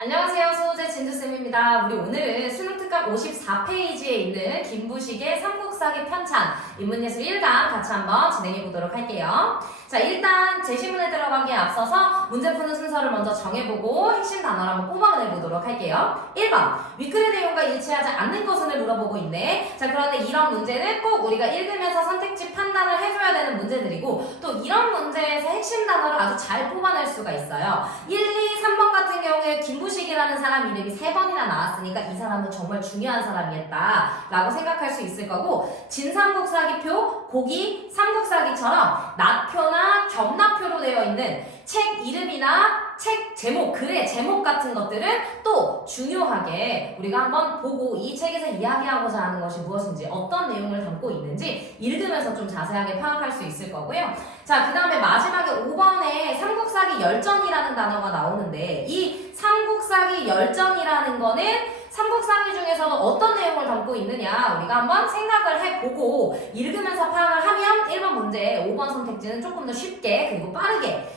안녕하세요. 수호제 진주쌤입니다. 우리 오늘은 수능특강 54페이지에 있는 김부식의 삼국사기 편찬 인문예술 1강 같이 한번 진행해 보도록 할게요. 자, 일단 제시문에 들어가기에 앞서서 문제 푸는 순서를 먼저 정해보고 핵심 단어를 한번 뽑아내 보도록 할게요. 1번, 위클의 내용과 일치하지 않는 것을 물어보고 있네. 자, 그런데 이런 문제는 꼭 우리가 읽으면서 선택지 판단을 해줘야 되는 문제들이고 또 이런 문제에서 핵심 단어를 아주 잘 뽑아낼 수가 있어요. 1, 2, 3번 같은 경우에 김부식이라는 사람 이름이 3번이나 나왔으니까 이 사람은 정말 중요한 사람이었다 라고 생각할 수 있을 거고, 진삼국사기표, 고기, 삼국사기처럼 낫표나 겸납표로 되어 있는 책 이름이나 책 제목, 글의 제목 같은 것들은 또 중요하게 우리가 한번 보고 이 책에서 이야기하고자 하는 것이 무엇인지, 어떤 내용을 담고 있는지 읽으면서 좀 자세하게 파악할 수 있을 거고요. 자, 그 다음에 마지막에 5번에 삼국사기 열전이라는 단어가 나오는데, 이 삼국사기 열전이라는 거는 삼국사기 중에서도 어떤 내용을 담고 있느냐 우리가 한번 생각을 해보고 읽으면서 파악을 하면 1번 문제 5번 선택지는 조금 더 쉽게 그리고 빠르게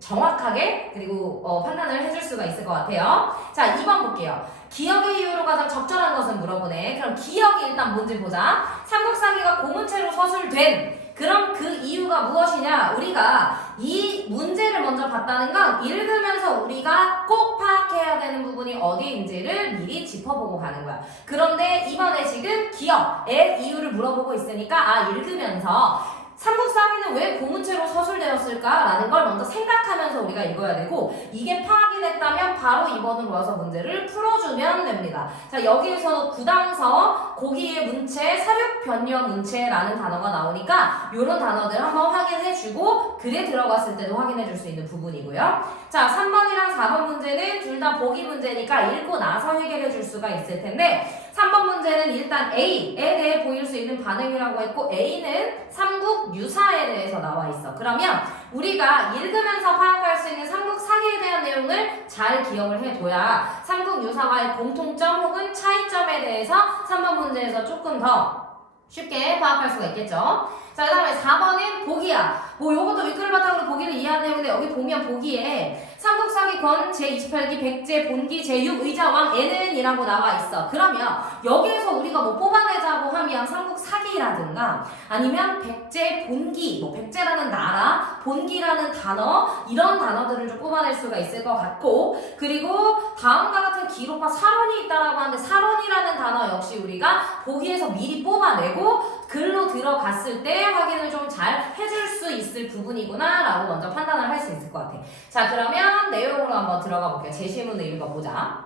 정확하게 그리고 판단을 해줄 수가 있을 것 같아요. 자, 2번 볼게요. 기억의 이유로 가장 적절한 것은 물어보네. 그럼 기억이 일단 뭔지 보자. 삼국사기가 고문체로 서술된 그럼 그 이유가 무엇이냐? 우리가 이 문제를 먼저 봤다는 건 읽으면서 우리가 꼭 파악해야 되는 부분이 어디인지를 미리 짚어보고 가는 거야. 그런데 이번에 지금 기억의 이유를 물어보고 있으니까 읽으면서 삼국사기는 왜 고문체로 서술되었을까라는 걸 먼저 생각하면서 우리가 읽어야 되고, 이게 파악이 됐다면 바로 2번으로 와서 문제를 풀어주면 됩니다. 자, 여기에서 구당서, 고기의 문체, 사륙변녀 문체라는 단어가 나오니까 이런 단어들 한번 확인해주고 글에 들어갔을 때도 확인해줄 수 있는 부분이고요. 자, 3번이랑 4번 문제는 둘 다 보기 문제니까 읽고 나서 해결해줄 수가 있을 텐데, 3번 문제는 일단 A에 대해 보일 수 있는 반응이라고 했고, A는 삼국유사에 대해서 나와 있어. 그러면 우리가 읽으면서 파악할 수 있는 삼국사기에 대한 내용을 잘 기억을 해둬야 삼국유사와의 공통점 혹은 차이점에 대해서 3번 문제에서 조금 더 쉽게 파악할 수가 있겠죠. 자, 그 다음에 4번은 보기야. 요것도 위클을 바탕으로 보기를 이해하는 내용인데, 여기 보면 보기에 삼국사기 권 제28기 백제 본기 제6 의자왕 N은 이라고 나와 있어. 그러면 여기에서 우리가 뭐 뽑아내자고 하면 삼국사기라든가 아니면 백제 본기, 백제라는 나라, 본기라는 단어, 이런 단어들을 좀 뽑아낼 수가 있을 것 같고, 그리고 다음과 같은 기록과 사론이 있다라고 하는데, 사론이라는 단어 역시 우리가 보기에서 미리 뽑아내고 글로 들어갔을 때 확인을 좀 잘 해줄 수 있을 부분이구나 라고 먼저 판단을 할 수 있을 것 같아. 자, 그러면 내용으로 한번 들어가 볼게요. 제시문을 읽어보자.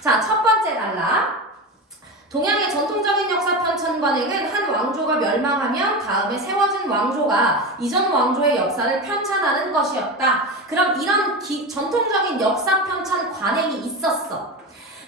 자, 첫 번째 단락. 동양의 전통적인 역사 편찬 관행은 한 왕조가 멸망하면 다음에 세워진 왕조가 이전 왕조의 역사를 편찬하는 것이었다. 그럼 이런 전통적인 역사 편찬 관행이 있었어.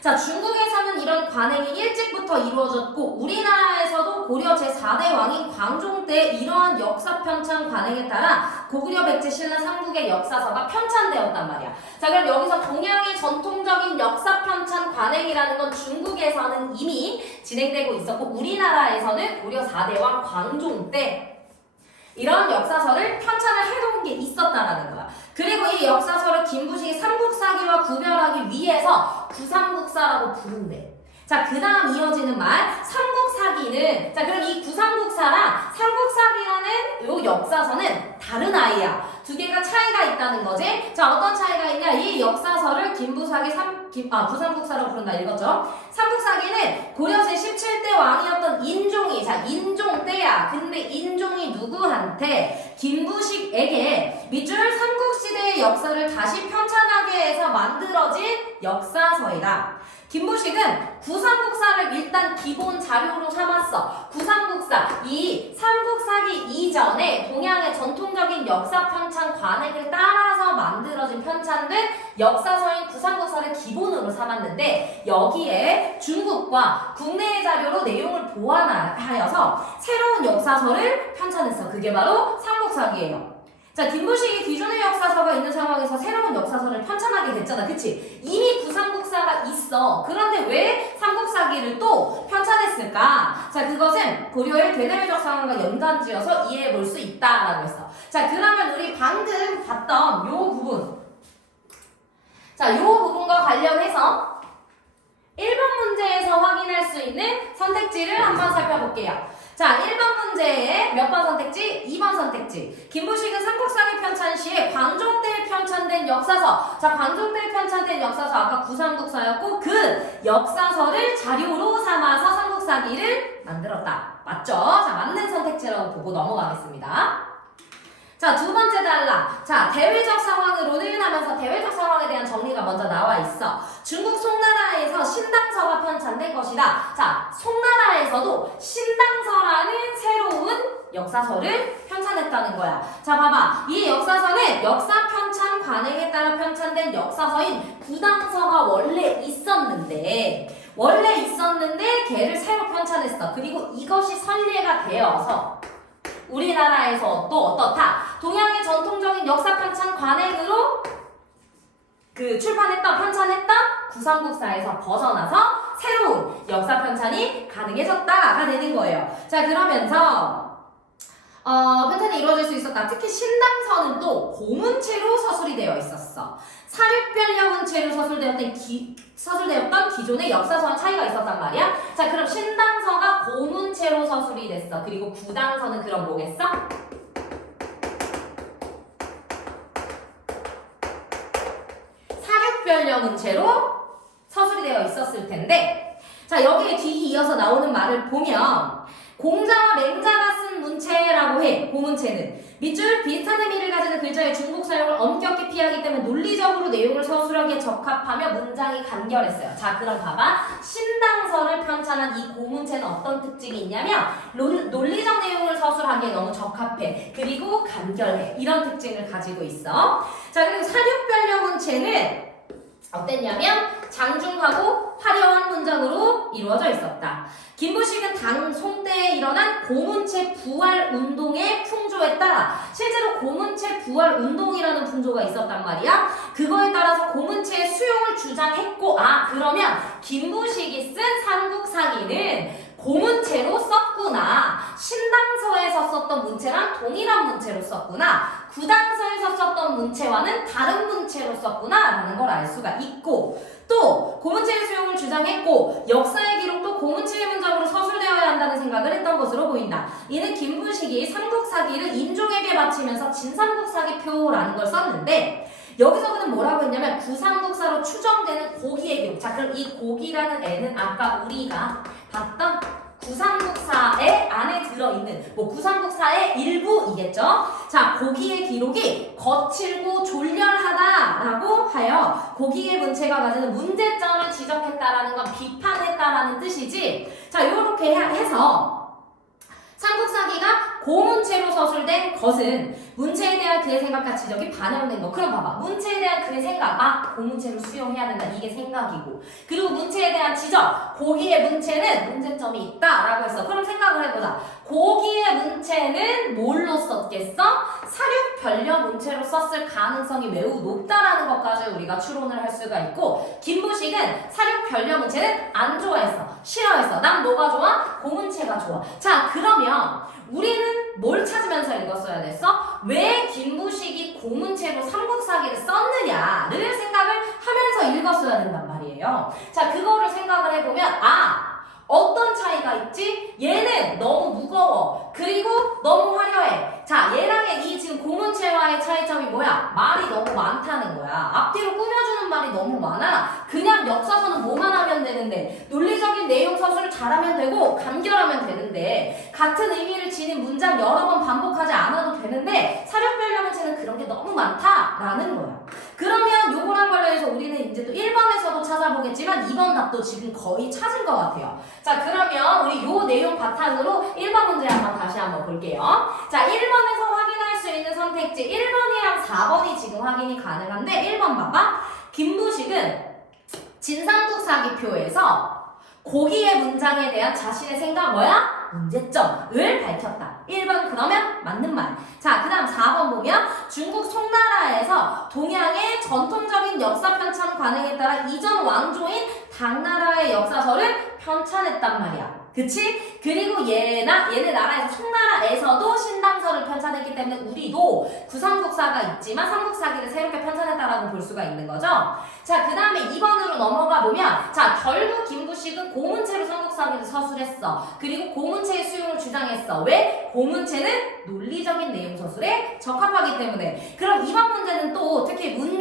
자, 중국에서는 이런 관행이 일찍부터 이루어졌고, 우리나라에서도 고려 제4대 왕인 광종 때 이러한 역사 편찬 관행에 따라 고구려 백제 신라 삼국의 역사서가 편찬되었단 말이야. 자, 그럼 여기서 동양의 전통적인 역사 편찬 관행이라는 건 중국에서는 이미 진행되고 있었고, 우리나라에서는 고려 4대 왕 광종 때 이런 역사서를 편찬을 해놓은 게 있었다라는 거야. 그리고 이 역사서를 김부식이 삼국사기와 구별하기 위해서 구삼국사라고 부른대. 자, 그 다음 이어지는 말, 삼국사기는, 자, 그럼 이 구삼국사랑 삼국사기라는 요 역사서는 다른 아이야. 두 개가 차이가 있다는 거지. 자, 어떤 차이가 있냐? 이 역사서를 김부식이 구삼국사라고 부른다 읽었죠? 삼국사기는 고려 제17대 왕이었던 인종이, 자, 인종 때야. 근데 인종이 누구한테? 김부식에게 밑줄 삼국시대의 역사를 다시 편찬하게 해서 만들어진 역사서이다. 김부식은 구삼국사를 일단 기본 자료로 삼았어. 구삼국사, 이 삼국사기 이전에 동양의 전통적인 역사 편찬 관행을 따라서 만들어진 편찬된 역사서인 구삼국사를 기본으로 삼았는데, 여기에 중국과 국내의 자료로 내용을 보완하여서 새로운 역사서를 편찬했어. 그게 바로 삼국사기예요. 자, 김부식이 기존의 역사서가 있는 상황에서 새로운 역사서를 편찬하게 됐잖아. 그치? 이미 구삼국사가 있어. 그런데 왜 삼국사기를 또 편찬했을까? 자, 그것은 고려의 대대외적 상황과 연관지어서 이해해 볼 수 있다라고 했어. 자, 그러면 우리 방금 봤던 요 부분. 자, 요 부분과 관련 여기서 1번 문제에서 확인할 수 있는 선택지를 한번 살펴볼게요. 자, 1번 문제에 몇 번 선택지? 2번 선택지. 김부식은 삼국사기 편찬 시에 광종대에 편찬된 역사서. 자, 광종대에 편찬된 역사서 아까 구삼국사였고 그 역사서를 자료로 삼아서 삼국사기를 만들었다. 맞죠? 자, 맞는 선택지라고 보고 넘어가겠습니다. 자, 두 번째 단락. 자, 대외적 상황으로는 하면서 대외적 상황에 대한 정리가 먼저 나와 있어. 중국 송나라에서 신당서가 편찬된 것이다. 자, 송나라에서도 신당서라는 새로운 역사서를 편찬했다는 거야. 자, 봐봐. 이 역사서는 역사 편찬 관행에 따라 편찬된 역사서인 구당서가 원래 있었는데 걔를 새로 편찬했어. 그리고 이것이 선례가 되어서 우리나라에서 또 어떻다? 동양의 전통적인 역사 편찬 관행으로 편찬했던 구삼국사에서 벗어나서 새로운 역사 편찬이 가능해졌다가 되는 거예요. 자, 그러면서 편찬이 이루어질 수 있었다. 특히 신당서는 또 고문체로 서술이 되어 있었어. 사륙변려 문체로 서술되었던 기존의 역사서와 차이가 있었단 말이야. 자, 그럼 신당서가 고문체로 서술이 됐어. 그리고 구당서는 그럼 뭐겠어? 사륙변려 문체로 서술이 되어 있었을 텐데, 자, 여기에 뒤 이어서 나오는 말을 보면 공자와 맹자가 쓴 문체라고 해. 고문체는 밑줄 비슷한 의미를 가지는 글자의 중복 사용을 엄격히 피하기 때문에 논리적으로 내용을 서술하기에 적합하며 문장이 간결했어요. 자, 그럼 봐봐. 신당서를 편찬한 이 고문체는 어떤 특징이 있냐면 논리적 내용을 서술하기에 너무 적합해. 그리고 간결해. 이런 특징을 가지고 있어. 자, 그리고 사륙변려 문체는 어땠냐면 장중하고 화려한 문장으로 이루어져 있었다. 김부식은 당 송때에 일어난 고문체 부활 운동의 풍조에 따라 실제로 고문체 부활 운동이라는 풍조가 있었단 말이야. 그거에 따라서 고문체의 수용을 주장했고, 그러면 김부식이 쓴 삼국사기는 고문체로 썼구나. 신당서에서 썼던 문체랑 동일한 문체로 썼구나. 구당서에서 썼던 문체와는 다른 문체로 썼구나 라는 걸 알 수가 있고, 또 고문체의 수용을 주장했고 역사의 기록도 고문체의 문장으로 서술되어야 한다는 생각을 했던 것으로 보인다. 이는 김부식이 삼국사기를 인종에게 바치면서 진삼국사기표라는 걸 썼는데, 여기서 그는 뭐라고 했냐면 구삼국사로 추정되는 고기의 기록. 자, 그럼 이 고기라는 애는 아까 우리가 봤던 구삼국사의 안에 들어있는 구삼국사의 일부이겠죠. 자, 고기의 기록이 거칠고 졸렬하다라고 하여 고기의 문체가 가지는 문제점을 지적했다라는 건 비판했다라는 뜻이지. 자, 이렇게 해서 삼국사기가 고문체로 서술된 것은 문체에 대한 그의 생각과 지적이 반영된 거. 그럼 봐봐. 문체에 대한 그의 생각, 고문체로 수용해야 된다. 이게 생각이고. 그리고 문체에 대한 지적, 고기의 문체는 문제점이 있다라고 했어. 그럼 생각을 해보자. 고기의 문체는 뭘로 썼겠어? 사륙변려 문체로 썼을 가능성이 매우 높다라는 것까지 우리가 추론을 할 수가 있고, 김부식은 사륙변려 문체는 안 좋아했어. 싫어했어. 난 뭐가 좋아? 고문체가 좋아. 자, 그러면 우리는 뭘 찾으면서 읽었어야 됐어? 왜 김부식이 고문체로 삼국사기를 썼느냐를 생각을 하면서 읽었어야 된단 말이에요. 자, 그거를 생각을 해보면 어떤 차이가 있지? 얘는 너무 무거워. 그리고 너무 화려해. 자, 얘랑의 이 지금 고문체와의 차이점이 뭐야? 말이 너무 많다는 거야. 앞뒤로 꾸며주는 말이 너무 많아. 그냥 역사서는 뭐만 하면 되는데, 논리적인 내용 서술을 잘하면 되고 간결하면 되는데, 같은 의미를 지닌 문장 여러 번 반복하지 않아도 되는데 사륙변려 문체는 그런 게 너무 많다라는 거야. 그러면 요거랑 관련해서 우리는 이제 또 1번에서도 찾아보겠지만 2번 답도 지금 거의 찾은 것 같아요. 자, 그러면 우리 요 내용 바탕으로 1번 문제 다시 한번 볼게요. 자, 1번에서 확인할 수 있는 선택지 1번이랑 4번이 지금 확인이 가능한데, 1번 봐봐. 김부식은 진삼국사기표에서 고기의 문장에 대한 자신의 생각 문제점을 밝혔다. 1번 그러면 맞는 말. 자, 그 다음 4번 보면 중국 송나라에서 동양의 전통적인 역사 편찬 관행에 따라 이전 왕조인 당나라의 역사서를 편찬했단 말이야. 그치? 그리고 얘네 나라에서 청나라에서도 신당서를 편찬했기 때문에 우리도 구삼국사가 있지만 삼국사기를 새롭게 편찬했다라고 볼 수가 있는 거죠. 자, 그 다음에 2번으로 넘어가 보면 자, 결국 김부식은 고문체로 삼국사기를 서술했어. 그리고 고문체의 수용을 주장했어. 왜? 고문체는 논리적인 내용 서술에 적합하기 때문에. 그럼 이번 문제는 또 특히 문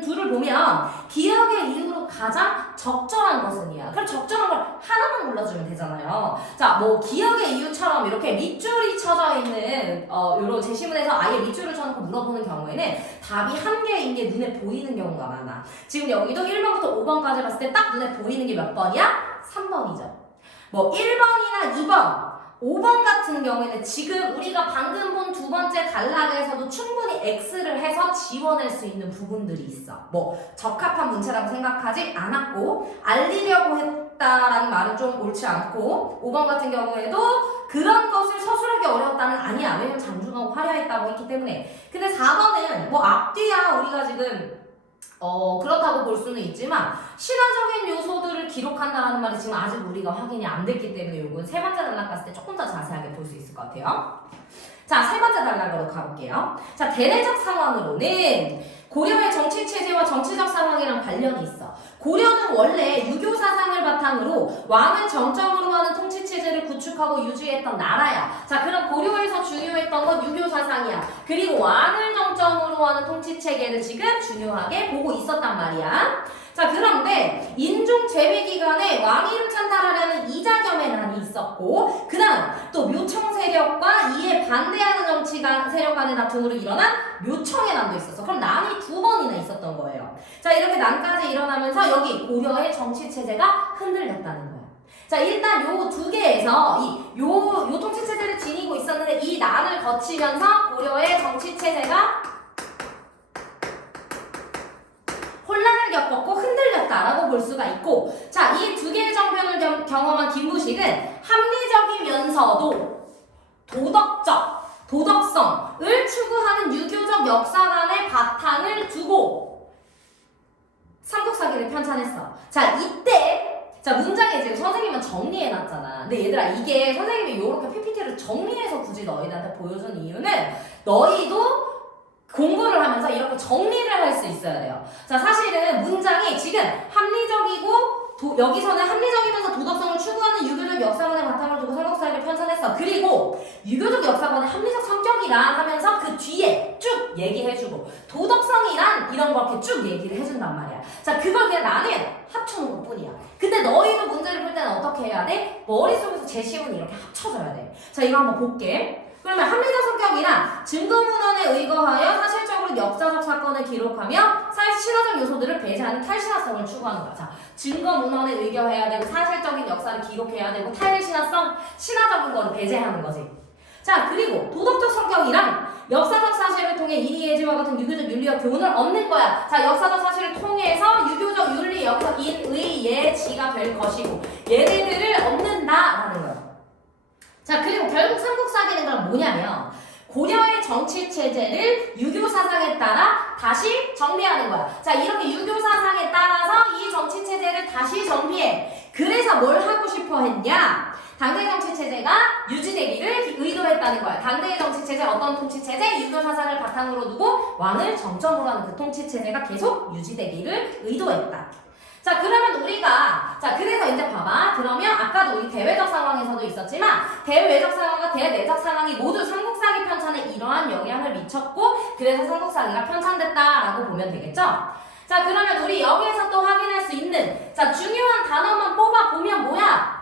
둘을 보면 기억의 이유로 가장 적절한 것은이야. 그럼 적절한 걸 하나만 골라주면 되잖아요. 자, 뭐 기억의 이유처럼 이렇게 밑줄이 쳐져 있는 요런 제시문에서 아예 밑줄을 쳐놓고 물어보는 경우에는 답이 한 개인 게 눈에 보이는 경우가 많아. 지금 여기도 1번부터 5번까지 봤을 때 딱 눈에 보이는 게 몇 번이야? 3번이죠. 뭐 1번이나 2번 5번 같은 경우에는 지금 우리가 방금 본 두 번째 단락에서도 충분히 X를 해서 지워낼 수 있는 부분들이 있어. 뭐 적합한 문체라고 생각하지 않았고 알리려고 했다라는 말은 좀 옳지 않고 5번 같은 경우에도 그런 것을 서술하기 어려웠다는 아니야. 왜냐면 장중하고 화려했다고 했기 때문에. 근데 4번은 뭐 앞뒤야 우리가 지금 그렇다고 볼 수는 있지만 신화적인 요소들을 기록한다는 말이 지금 아직 우리가 확인이 안 됐기 때문에 이건 세 번째 단락 갔을 때 조금 더 자세하게 볼 수 있을 것 같아요. 자, 세 번째 단락으로 가볼게요. 자, 대내적 상황으로는 고려의 정치체제와 정치적 상황이랑 관련이 있어. 고려는 원래 유교 사상을 바탕으로 왕을 정점으로 하는 통치체제를 구축하고 유지했던 나라야. 자, 그럼 고려에서 중요했던 건 유교 사상이야. 그리고 왕을 정점으로 하는 통치체계를 지금 중요하게 보고 있었단 말이야. 자, 그런데 인종 재배 기간에 왕위를 찬탈하려는 이자겸의 난이 있었고, 그 다음 또 묘청 세력과 이에 반대하는 정치가 세력 간의 다툼으로 일어난 묘청의 난도 있었어. 그럼 난이 두 번이나 있었던 거예요. 자, 이렇게 난까지 일어나면서 여기 고려의 정치 체제가 흔들렸다는 거야. 자, 일단 요 두 개에서 요 통치 체제를 지니고 있었는데 이 난을 거치면서 고려의 정치 체제가 혼란을 겪었고 흔들렸다라고 볼 수가 있고, 자, 이 두 개의 정변을 경험한 김부식은 합리적이면서도 도덕성을 추구하는 유교적 역사관의 바탕을 두고 삼국사기를 편찬했어. 자, 이때 자, 문장에 지금 선생님은 정리해놨잖아. 근데 얘들아, 이게 선생님이 이렇게 PPT를 정리해서 굳이 너희들한테 보여준 이유는 너희도 공부를 하면서 이렇게 정리를 할 수 있어야 돼요. 자, 사실은 문장이 지금 합리적이고 여기서는 합리적이면서 도덕성을 추구하는 유교적 역사관의 바탕을 두고 삼국사기를 편찬했어. 그리고 유교적 역사관의 합리적 성격이란 하면서 그 뒤에 쭉 얘기해주고 도덕성이란 이런 거 이렇게 쭉 얘기를 해준단 말이야. 자, 그걸 그냥 나는 합쳐놓은 것 뿐이야. 근데 너희도 문제를 풀 때는 어떻게 해야 돼? 머릿속에서 제시문이 이렇게 합쳐져야 돼. 자, 이거 한번 볼게. 그러면 합리적 성격이란 증거문헌에 의거하여 사실적으로 역사적 사건을 기록하며 신화적 요소들을 배제하는 탈신화성을 추구하는 거야. 자, 증거문헌에 의거해야 되고 사실적인 역사를 기록해야 되고 탈신화성, 신화적인 거를 배제하는 거지. 자, 그리고 도덕적 성격이란 역사적 사실을 통해 인의예지와 같은 유교적 윤리와 교훈을 얻는 거야. 자, 역사적 사실을 통해서 유교적 윤리, 여기서 인의예지가 될 것이고 얘네들을 얻는다라는 거야. 자, 그리고 결국 삼국사기는 그럼 뭐냐면 고려의 정치 체제를 유교 사상에 따라 다시 정비하는 거야. 자, 이렇게 유교 사상에 따라서 이 정치 체제를 다시 정비해. 그래서 뭘 하고 싶어 했냐? 당대 정치 체제가 유지되기를 의도했다는 거야. 당대의 정치 체제, 어떤 통치 체제? 유교 사상을 바탕으로 두고 왕을 정점으로 하는 그 통치 체제가 계속 유지되기를 의도했다. 자, 그러면 우리가, 자, 그래서 이제 봐봐. 그러면 아까도 우리 대외적 상황에서도 있었지만 대외적 상황과 대내적 상황이 모두 삼국사기 편찬에 이러한 영향을 미쳤고 그래서 삼국사기가 편찬됐다라고 보면 되겠죠? 자, 그러면 우리 여기에서 또 확인할 수 있는 자, 중요한 단어만 뽑아보면 뭐야?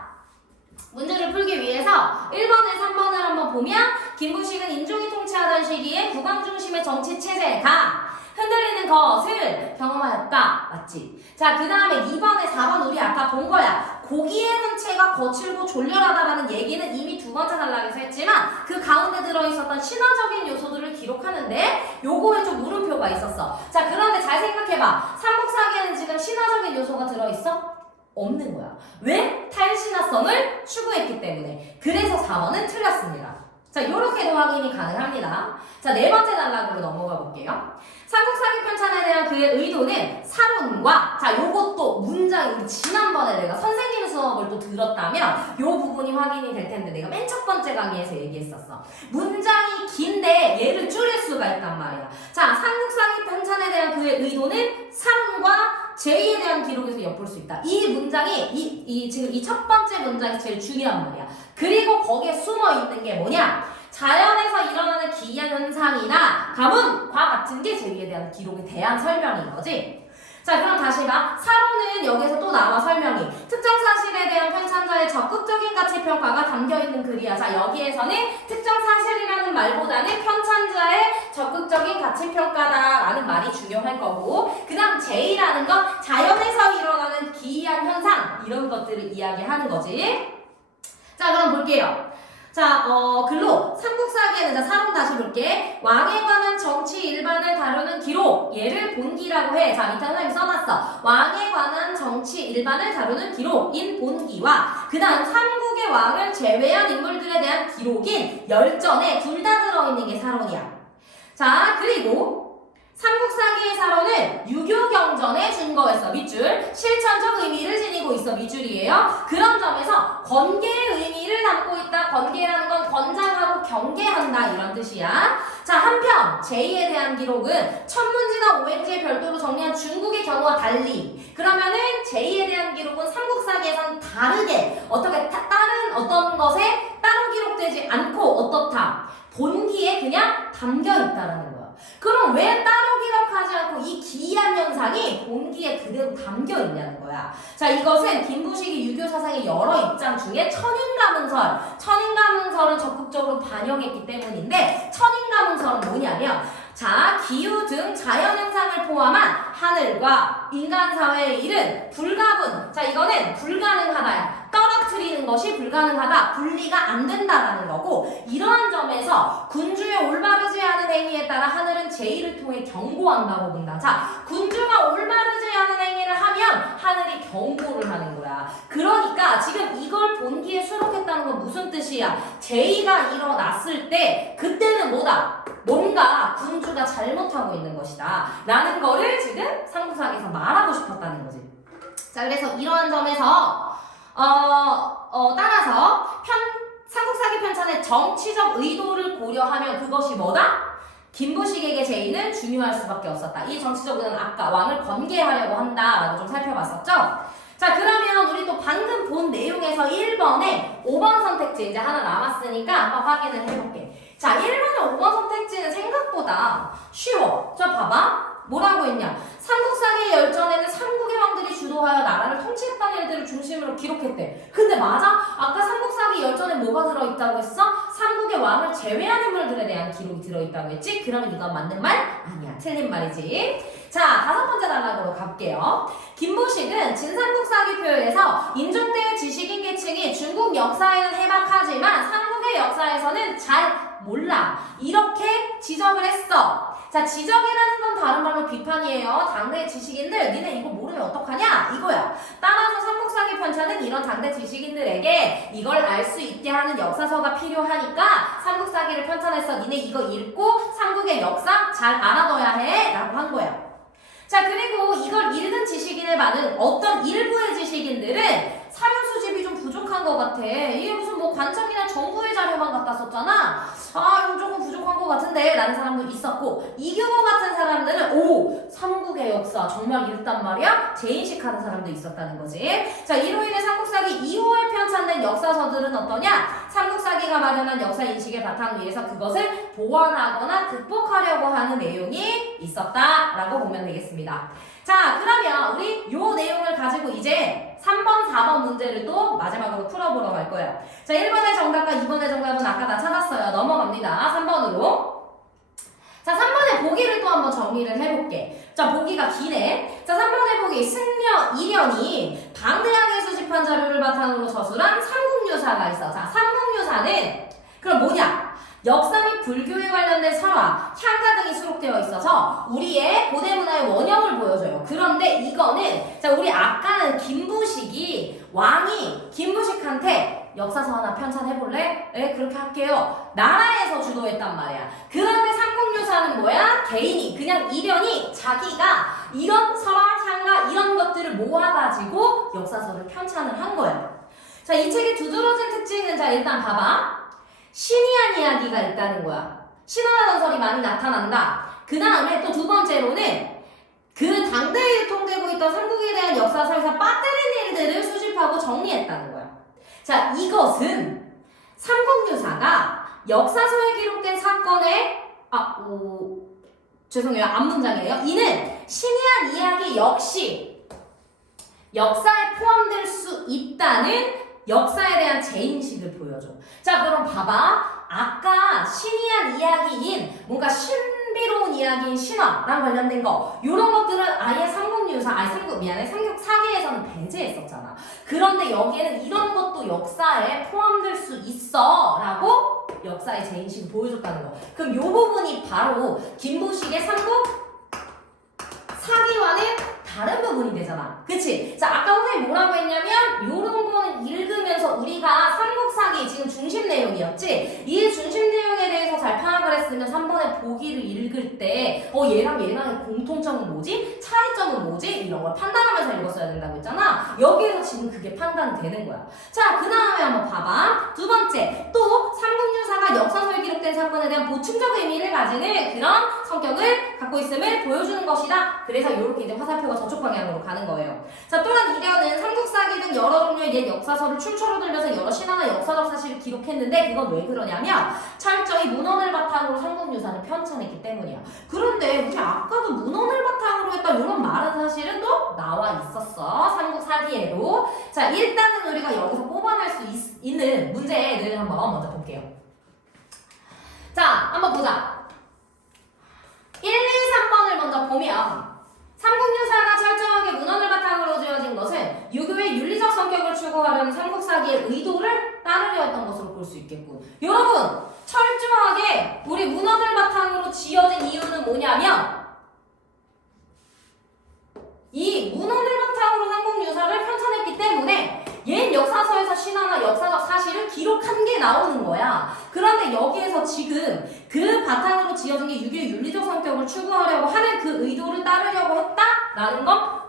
문제를 풀기 위해서 1번에 3번을 한번 보면 김부식은 인종이 통치하던 시기에 국왕 중심의 정치 체제가 흔들리는 것을 경험하였다. 맞지? 자, 그 다음에 2번에 4번 우리 아까 본 거야. 고기의 흔체가 거칠고 졸렬하다라는 얘기는 이미 두 번째 단락에서 했지만 그 가운데 들어있었던 신화적인 요소들을 기록하는데 요거에 좀 물음표가 있었어. 자, 그런데 잘 생각해봐. 삼국사기에는 지금 신화적인 요소가 들어있어? 없는 거야. 왜? 탈신화성을 추구했기 때문에. 그래서 4번은 틀렸습니다. 자, 요렇게도 확인이 가능합니다. 자, 네 번째 단락으로 넘어가 볼게요. 삼국사기 편찬에 대한 그의 의도는 사론과 자, 요것도 문장 문장이 우리 지난번에 내가 선생님 수업을 또 들었다면 요 부분이 확인이 될 텐데 내가 맨 첫 번째 강의에서 얘기했었어. 문장이 긴데 얘를 줄일 수가 있단 말이야. 자, 삼국사기 편찬에 대한 그의 의도는 3과 제2에 대한 기록에서 엿볼 수 있다. 이 문장이 지금 이 첫 번째 문장이 제일 중요한 말이야. 그리고 거기에 숨어 있는 게 뭐냐? 자연에서 일어나는 기이한 현상이나 가문과 같은 게 제2에 대한 기록에 대한 설명인 거지. 자, 그럼 다시 봐. 사로는 여기서 또 나와 설명이. 특정 사실에 대한 편찬자의 적극적인 가치평가가 담겨있는 글이야. 자, 여기에서는 특정 사실이라는 말보다는 편찬자의 적극적인 가치평가다라는 말이 중요할 거고, 그 다음 제2라는 건 자연에서 일어나는 기이한 현상, 이런 것들을 이야기하는 거지. 자, 그럼 볼게요. 자, 글로 삼국사기에는 자, 사론 다시 볼게. 왕에 관한 정치 일반을 다루는 기록, 얘를 본기라고 해. 자, 밑에 선생님이 써놨어. 왕에 관한 정치 일반을 다루는 기록인 본기와 그 다음 삼국의 왕을 제외한 인물들에 대한 기록인 열전에 둘 다 들어있는 게 사론이야. 자, 그리고 삼국사기의 사론은 유교경전의 증거였어. 밑줄. 실천적 의미를 지니고 있어. 밑줄이에요. 그런 점에서 권계의 의미를 담고 있다. 권계라는 건 권장하고 경계한다 이런 뜻이야. 자, 한편 제2에 대한 기록은 천문지나 오행지에 별도로 정리한 중국의 경우와 달리 그러면은 제2에 대한 기록은 삼국사기에선 다르게 어떻게 다른 어떤 것에 따로 기록되지 않고 어떻다. 본기에 그냥 담겨 있다라는 거야. 그럼 왜 따로 기록하지 않고 이 기이한 현상이 본기에 그대로 담겨 있냐는 거야. 자, 이것은 김부식이 유교 사상의 여러 입장 중에 천인가문설은 적극적으로 반영했기 때문인데 천인가문설은 뭐냐면 자, 기후 등 자연현상을 포함한 하늘과 인간사회의 일은 불가분. 자, 이거는 불가능하다야. 떨어뜨리는 것이 불가능하다. 분리가 안 된다라는 거고 이러한 점에서 군주의 올바르지 않은 행위에 따라 하늘은 제2를 통해 경고한다고 본다. 자, 군주가 올바르지 않은 행위를 하면 하늘이 경고를 하는 거야. 그러니까 지금 이걸 본기에 수록했다는 건 무슨 뜻이야? 제2가 일어났을 때 그때는 뭐다? 뭔가 군주가 잘못하고 있는 것이다 라는 거를 지금 삼국사기에서 말하고 싶었다는 거지. 자, 그래서 이러한 점에서 따라서 삼국사기 편찬의 정치적 의도를 고려하면 그것이 뭐다? 김부식에게 제2는 중요할 수밖에 없었다. 이 정치적 의도는 아까 왕을 건계하려고 한다라고 좀 살펴봤었죠? 자, 그러면 우리 또 방금 본 내용에서 1번에 5번 선택지 이제 하나 남았으니까 한번 확인을 해볼게. 자, 1번에 5번 선택지는 생각보다 쉬워. 저 봐봐. 뭐라고 했냐? 삼국사기의 열전에는 삼국의 왕들이 주도하여 나라를 통치했다는 일들을 중심으로 기록했대. 근데 맞아? 아까 삼국사기 열전에 뭐가 들어있다고 했어? 삼국의 왕을 제외한 인물들에 대한 기록이 들어있다고 했지? 그러면 이건 맞는 말? 아니야. 틀린 말이지. 자, 5번째 단락으로 갈게요. 김부식은 진삼국사기표에서 인종대의 지식인 계층이 중국 역사에는 해박하지만 삼국의 역사에서는 잘 몰라. 이렇게 지적을 했어. 자, 지적이라는 건 다른 말로 비판이에요. 당대 지식인들, 니네 이거 모르면 어떡하냐? 이거야. 따라서 삼국사기 편찬은 이런 당대 지식인들에게 이걸 알 수 있게 하는 역사서가 필요하니까 삼국사기를 편찬해서 니네 이거 읽고 삼국의 역사 잘 알아둬야 해 라고 한 거야. 자, 그리고 이걸 읽은 지식인을 많은 어떤 일부의 지식인들은 사료 수집이 좀 부족한 것 같아. 이게 무슨 뭐 관청이나 정부의 자료만 갖다 썼잖아. 아, 이거 조금 부족한 것 같은데 라는 사람도 있었고 이규모 같은 사람들은 오, 삼국의 역사 정말 읽단 말이야? 재인식하는 사람도 있었다는 거지. 자, 이로 인해 삼국사기 이후에 편찬된 역사서들은 어떠냐? 삼국사기가 마련한 역사 인식의 바탕 위에서 그것을 보완하거나 극복하려고 하는 내용이 있었다라고 보면 되겠습니다. 자, 그러면 우리 요 내용을 가지고 이제 3번, 4번 문제를 또 마지막으로 풀어보러 갈 거예요. 자, 1번의 정답과 2번의 정답은 아까 다 찾았어요. 넘어갑니다. 3번으로. 자, 3번의 보기를 또 한번 정리를 해볼게. 자, 보기가 기네. 자, 3번의 보기. 승려 이련이 방대하게 수집한 자료를 바탕으로 저술한 삼국유사가 있어. 자, 삼국유사는 그럼 뭐냐? 역사 및 불교에 관련된 설화, 향가 등이 수록되어 있어서 우리의 고대 문화의 원형을 보여줘요. 그런데 이거는 자, 우리 아까는 김부식이 왕이 김부식한테 역사서 하나 편찬해볼래? 네, 그렇게 할게요. 나라에서 주도했단 말이야. 그런데 삼국유사는 뭐야? 개인이 그냥 이련이 자기가 이런 설화, 향가 이런 것들을 모아가지고 역사서를 편찬을 한 거예요. 자, 이 책의 두드러진 특징은 자 일단 봐봐. 신이한 이야기가 있다는 거야. 신화나 전설이 많이 나타난다. 그 다음에 또 두 번째로는 그 당대에 유통되고 있던 삼국에 대한 역사서에서 빠뜨린 일들을 수집하고 정리했다는 거야. 자, 이것은 삼국유사가 역사서에 기록된 사건의 죄송해요. 앞문장이에요. 이는 신이한 이야기 역시 역사에 포함될 수 있다는 역사에 대한 재인식을 보여줘. 자, 그럼 봐봐. 아까 신이한 이야기인 뭔가 신비로운 이야기인 신화랑 관련된 거 이런 것들은 아예 삼국사기에서는 배제했었잖아. 그런데 여기에는 이런 것도 역사에 포함될 수 있어 라고 역사의 재인식을 보여줬다는 거. 그럼 이 부분이 바로 김부식의 삼국사기와는 다른 부분이 되잖아. 그치? 자, 아까 선생님이 뭐라고 했냐면 요런 거는 읽으면서 우리가 삼국사기 지금 중심 내용이었지? 이 중심 내용에 대해서 잘 파악을 했으면 3번의 보기를 읽을 때 얘랑 얘랑의 공통점은 뭐지? 차이점은 뭐지? 이런 걸 판단하면서 읽었어야 된다고 했잖아. 여기에서 지금 그게 판단이 되는 거야. 자, 그 다음에 한번 봐봐. 두 번째, 또 삼국유사가 역사서에 기록된 사건에 대한 보충적 의미를 가지는 그런 성격을 갖고 있음을 보여주는 것이다. 그래서 이렇게 이제 화살표가 저쪽 방향으로 가는 거예요. 자, 또한 이련은 삼국사기 등 여러 종류의 옛 역사서를 출처로 들면서 여러 신화나 역사적 사실을 기록했는데 그건 왜 그러냐면 철저히 문헌을 바탕으로 삼국유사를 편찬했기 때문이야. 그런데 우리 아까도 문헌을 바탕으로 했다 이런 말은 사실은 또 나와 있었어. 삼국사기에도. 자, 일단은 우리가 여기서 뽑아낼 수 있는 문제를 한번 먼저 볼게요. 자, 한번 보자. 1, 2, 3번을 먼저 보면 삼국유사가 철저하게 문헌을 바탕으로 지어진 것은 유교의 윤리적 성격을 추구하려는 삼국사기의 의도를 따르려 했던 것으로 볼 수 있겠군. 여러분, 철저하게 우리 문헌을 바탕으로 지어진 이유는 뭐냐면 이 문헌을 바탕으로 삼국유사를 편찬했기 때문에 옛 역사서에서 신화나 역사적 사실을 기록한 게 나오는 거야. 그런데 여기에서 지금 그 바탕으로 지어진 게 유교의 윤리적 성격을 추구하려고 하는 그 의도를 따르려고 했다라는 건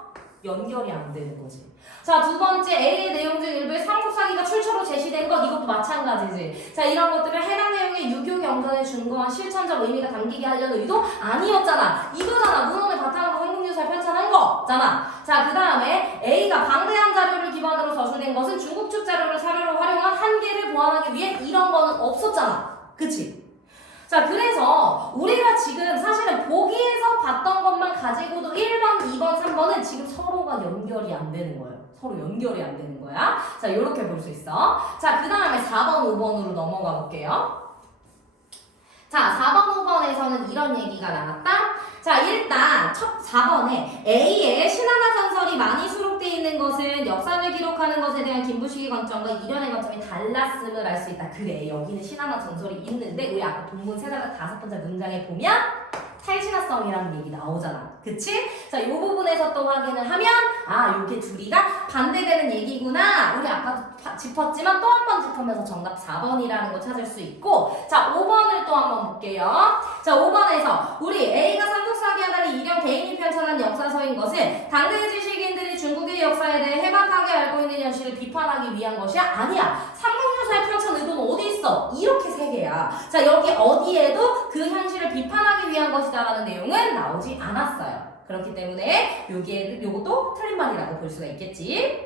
연결이 안 되는 거지. 자, 두 번째, A의 내용 중 일부의 삼국사기가 출처로 제시된 것, 이것도 마찬가지지. 자, 이런 것들을 해당 내용의 유교 경전에 준거한 실천적 의미가 담기게 하려는 의도 아니었잖아. 이거잖아. 문헌을 바탕으로 삼국유사를 편찬한 거잖아. 자, 그 다음에 A가 방대한 자료를 기반으로 저술된 것은 중국 측 자료를 사료로 활용한 한계를 보완하기 위해 이런 거는 없었잖아. 그치? 자, 그래서 우리가 지금 사실은 보기에서 봤던 것만 가지고도 1번, 2번, 3번은 지금 서로가 연결이 안 되는 거예요. 서로 연결이 안 되는 거야. 자, 이렇게 볼 수 있어. 자, 그 다음에 4번, 5번으로 넘어가 볼게요. 자, 4번, 5번에서는 이런 얘기가 나왔다. 자, 일단 첫 4번에 A의 신화나 전설이 많이 수록되어 있는 것은 역사를 기록하는 것에 대한 김부식의 관점과 이련의 관점이 달랐음을 알 수 있다. 그래, 여기는 신화나 전설이 있는데 우리 아까 본문 5번째 문장에 보면 탈신화성이라는 얘기 나오잖아. 그치? 자, 이 부분에서 또 확인을 하면 요게 둘이가 반대되는 얘기구나. 우리 아까도 짚었지만 또 한 번 짚으면서 정답 4번이라는 거 찾을 수 있고, 자, 5번을 또 한번 볼게요. 자, 5번에서 우리 A가 삼국사기와 달리 이련 개인이 편찬한 역사서인 것은 당대의 지식인들이 중국의 역사에 대해 해박하게 알고 있는 현실을 비판하기 위한 것이 아니야. 삼국유사의 편찬 의도는 어디 있어? 이렇게 세 개야. 자, 여기 어디에도 그 현실을 비판하기 위한 것이다라는 내용은 나오지 않았어요. 그렇기 때문에 요것도 틀린 말이라고 볼 수가 있겠지.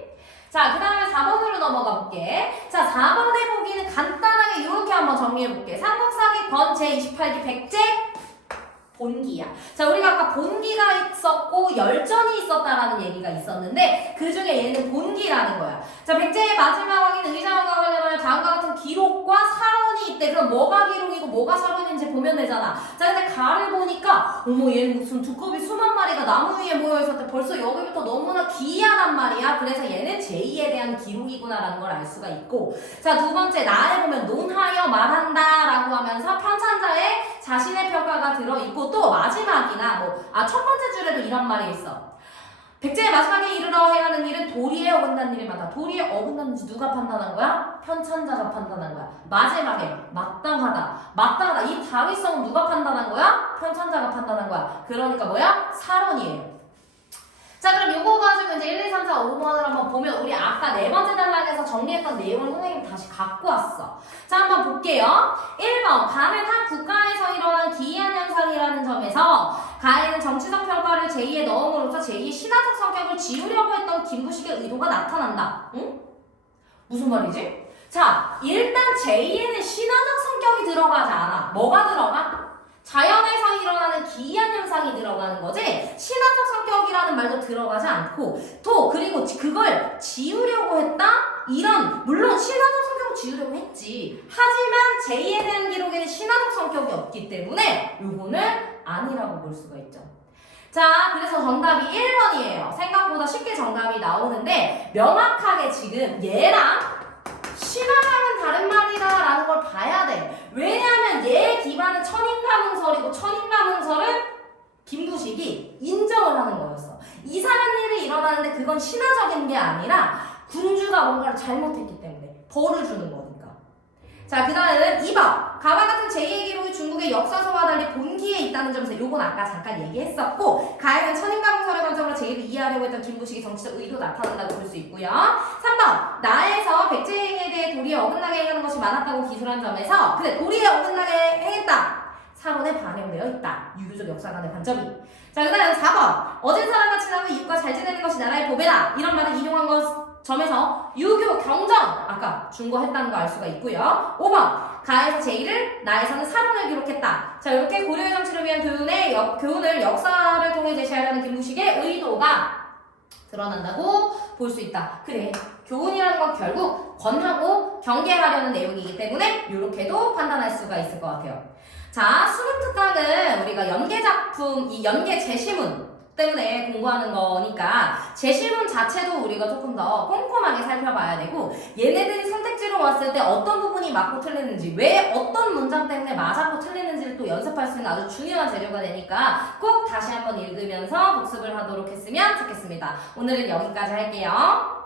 자, 그 다음에 4번으로 넘어가 볼게. 자, 4번의 보기는 간단하게 이렇게 한번 정리해 볼게. 삼국사기 권 제28기 백제 본기야. 자, 우리가 아까 본기가 있었고 열전이 있었다라는 얘기가 있었는데 그 중에 얘는 본기라는 거야. 자, 백제의 마지막 왕인 의장과 관련하여 다음과 같은 기록과 사론이 있대. 그럼 뭐가 기록이고 뭐가 사론인지 보면 되잖아. 자, 근데 가를 보니까 어머, 얘는 무슨 두꺼비 수만 마리가 나무 위에 모여 있었대. 벌써 여기부터 너무나 기이하단 말이야. 그래서 얘는 제2에 대한 기록이구나라는 걸 알 수가 있고, 자, 두 번째, 나에 보면 논하여 말한다 라고 하면서 편찬자의 자신의 평가가 들어있고, 또 마지막이나 첫 번째 줄에도 이런 말이 있어. 백제의 마지막에 이르러 해야 하는 일은 도리에 어긋난 일이 많다. 도리에 어긋났는지 누가 판단한 거야? 편찬자가 판단한 거야. 마지막에 마땅하다. 이 다위성은 누가 판단한 거야? 편찬자가 판단한 거야. 그러니까 뭐야? 사론이에요. 자, 그럼 요거 가지고 이제 1, 2, 3, 4, 5번을 한번 보면 우리 아까 네 번째 단락에서 정리했던 내용을 선생님이 다시 갖고 왔어. 자, 한번 볼게요. 1번, 가는 한 국가에서 일어난 기이한 현상이라는 점에서 가해는 정치적 평가를 제2에 넣음으로써 제2의 신화적 성격을 지우려고 했던 김부식의 의도가 나타난다. 응? 무슨 말이지? 자, 일단 제2에는 신화적 성격이 들어가지 않아. 뭐가 들어가? 자연에서 일어나는 기이한 현상이 들어가는 거지 신화적 성격이라는 말도 들어가지 않고 또 그리고 그걸 지우려고 했다? 이런 물론 신화적 성격을 지우려고 했지 하지만 제2에 대한 기록에는 신화적 성격이 없기 때문에 요거는 아니라고 볼 수가 있죠. 자, 그래서 정답이 1번이에요. 생각보다 쉽게 정답이 나오는데 명확하게 지금 얘랑 신화랑은 다른 말이다 라는 걸 봐야 돼. 왜냐하면 얘의 기반은 천인가문설이고 천인가문설은 김부식이 인정을 하는 거였어. 이상한 일이 일어나는데 그건 신화적인 게 아니라 군주가 뭔가를 잘못했기 때문에 벌을 주는 거니까. 자, 그 다음은 2번. 가와 같은 제2의 기록이 중국의 역사서와 달리 본기에 있다는 점에서 요건 아까 잠깐 얘기했었고 가해는 천인가문설의 관점으로 제2를 이해하려고 했던 김부식의 정치적 의도 나타난다고 볼 수 있고요. 3번. 나에서 백제행위에 대해 도리에 어긋나게 행하는 것이 많았다고 기술한 점에서 근데 도리에 어긋나게 행했다. 사론에 반영되어 있다. 유교적 역사관의 관점이. 자, 그 다음 4번. 어진 사람과 친하고 이웃과 잘 지내는 것이 나라의 보배다. 이런 말을 인용한 점에서 유교 경전 아까 준거했다는 거 알 수가 있고요. 5번. 가에서 제1을 나에서는 사론을 기록했다. 자, 이렇게 고려의 정치를 위한 교훈을 역사를 통해 제시하려는 김부식의 의도가 드러난다고 볼 수 있다. 그래, 교훈이라는 건 결국 권하고 경계하려는 내용이기 때문에 이렇게도 판단할 수가 있을 것 같아요. 자, 수능 특강은 우리가 연계 작품, 이 연계 제시문 때문에 공부하는 거니까 제시문 자체도 우리가 조금 더 꼼꼼하게 살펴봐야 되고 얘네들이 선택지로 왔을 때 어떤 부분이 맞고 틀리는지 왜 어떤 문장 때문에 맞았고 틀리는지를 또 연습할 수 있는 아주 중요한 재료가 되니까 꼭 다시 한번 읽으면서 복습을 하도록 했으면 좋겠습니다. 오늘은 여기까지 할게요.